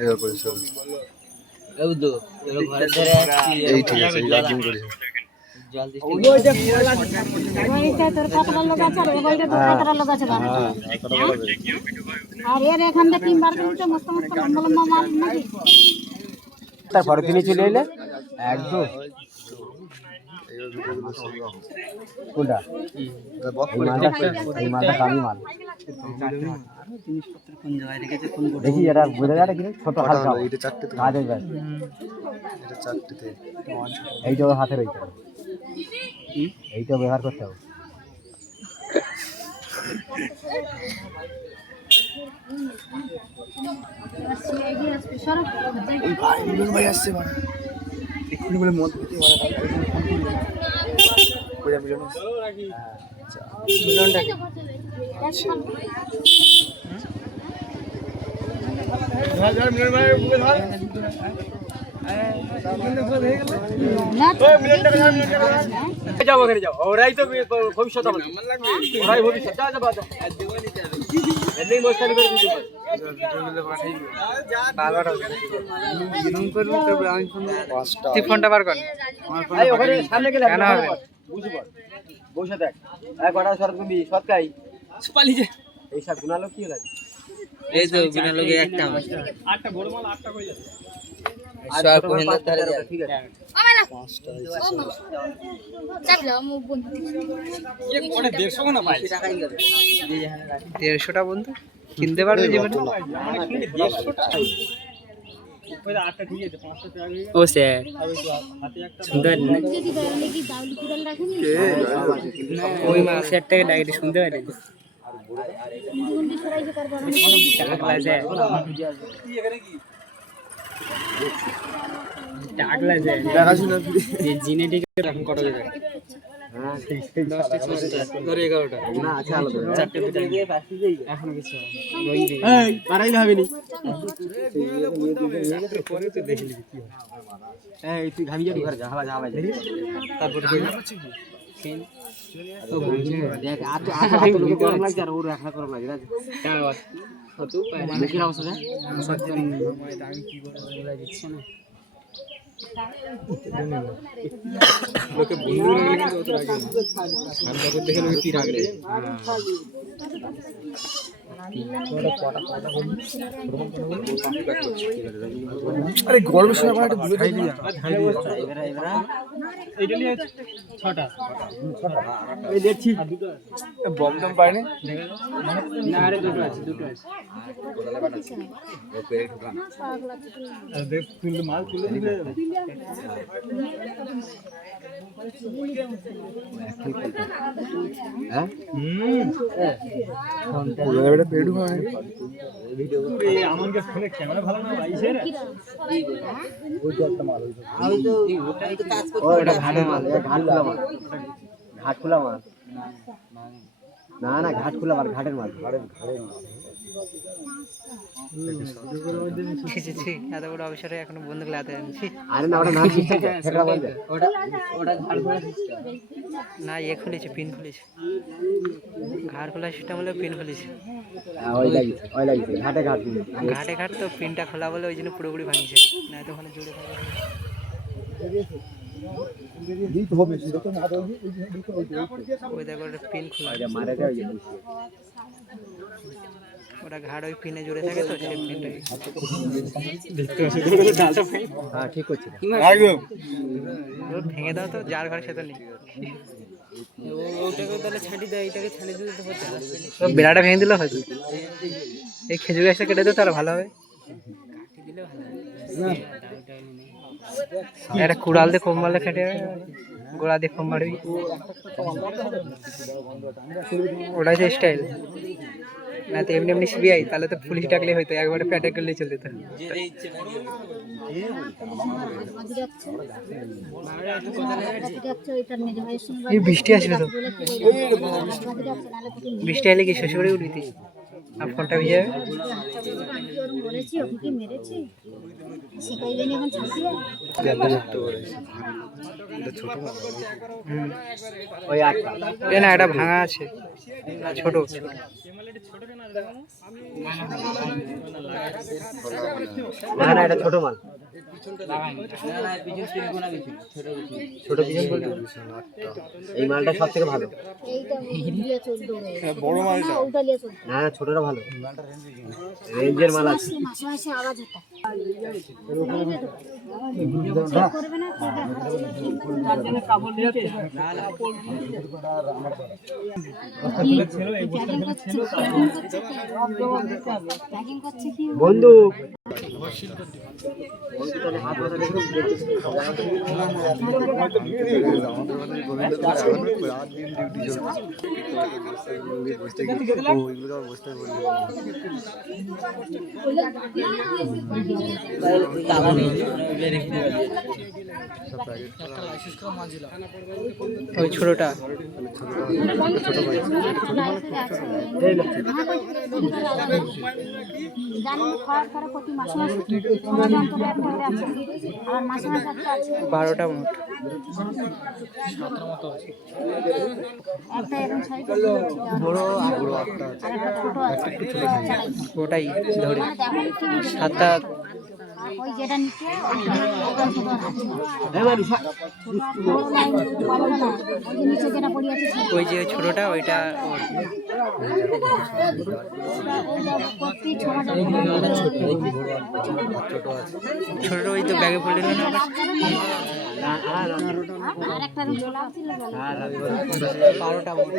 এবার পরিষ্কার এই ঠিক আছে এই লাইটিং করেছে তারপরে তিনি চলে এলে একদম কোনটা এই মালটা দামি মাল দেখি এটা বোঝা যায় কিন্তু ছোট হালকা এটা চারটে তো কাজ হয়ে যায় এটা চারটেতে এইটা হাতে রয়েছে এইটা ব্যবহার করতে হবে ভাই আসছে এক্ষুনি বলে মদ যাবো ওরাই তো ভবিষ্যৎ ওরাই ভবিষ্যৎ ফোনটা বার কর সামনে গেলে বসে দেখ কটা শরৎ কবি সৎকাই এই সব গুণালো কি লাগে এই তো গুণালো একটা আটটা বড় মাল আটটা হয়ে যাবে ঠিক আছে দেড়শোটা বন্ধু কিনতে পারবে জীবনে ও স্যার ওই স্যারটাকে ডাইরেক্ট শুনতে পারি টাকলা যায় দেখাশোনা জিনেটিক এখন কত যাবে তুই ঘামি যাবি ঘরে যা তারপরে গরম লাগছে আর ওর রাখা গরম লাগে দিচ্ছে না লোকে বন্ধু দেখে লোকে কি রাখলে আরে গরমের সময় আমার একটা বুঝে খাই দিয়া এইটা নিয়ে 6টা এই দেখছি বম দম পায়নি না আরে দুটো আছে দেখ তুলে মাল তুলে দিবে হ্যাঁ ফোনটা পেড়ু হয় ভিডিও আমাকে ফোনে ক্যামেরা ভালো না আইছে রে ওইটা একটা মাল হইছে ওটা ঘাটে মাল ঘাট খোলা মাল না ঘাট খোলা মাল ঘাটের মাল এত বড় অবসরে এখনো বন্ধু লাতে আরে না ওটা নাম সিস্টেম সেটা বলবে ওটা ঘাট খোলা সিস্টেম না খুলেছে পিন খুলেছে ঘাট খোলা সিস্টেম হলে পিন খুলেছে ওই লাগিছে ঘাটে তো পিনটা খোলা বলে ওই জন্য পুরোপুরি ভাঙিছে না তো ওখানে জুড়ে ওই দেখো পিন খোলা মারে দেয় ওটা ঘাড় ওই পিনে জুড়ে থাকে তো সেই পিনটাকে হ্যাঁ ঠিক হচ্ছে ভেঙে দাও তো যার ঘরে সে তো নেই ওটাকে তাহলে ছাঁটি দেয় এইটাকে ছাঁটি দিতে হচ্ছে বেড়াটা ভেঙে দিলে হয়তো এই খেজুর গাছটা কেটে দিও তাহলে ভালো হবে একটা কুড়াল দিয়ে কম মারলে কেটে গোড়া দিয়ে কম মারবি ওটাই তো স্টাইল না তো এমনি সিবিআই তাহলে তো পুলিশ ডাকলে হয়তো একবারে প্যাটে করলে চলে যেত এই বৃষ্টি আসবে তো বৃষ্টি এলে কি শ্বশুরে উঠবি আর ফোনটা ভিজে যাবে করেছি, ওকে কি মেরেছি, সেটাই জন্য এখন ছাড়িয়ে ওই আটটা এ না, এটা ভাঙা আছে, ছোট না না, এটা ছোট মাল, ছোট পিছন বলতে এই মালটা সব থেকে ভালো। বড় মালটা না না, ছোটটা ভালো, রেঞ্জের মাল আছে। আওয়াজ হতো করবে না বন্ধু ওই ছোটটা প্রতি মাসে মাসে 12টা মোট, ওটাই ধরে 7টা। ওই যেটা নিচে নিচে যেটা পড়ে আছে ওই যে ছোটটা ওইটা ছোট, ওই তো ব্যাগে পড়ে না। আর একটা 12টা মোট।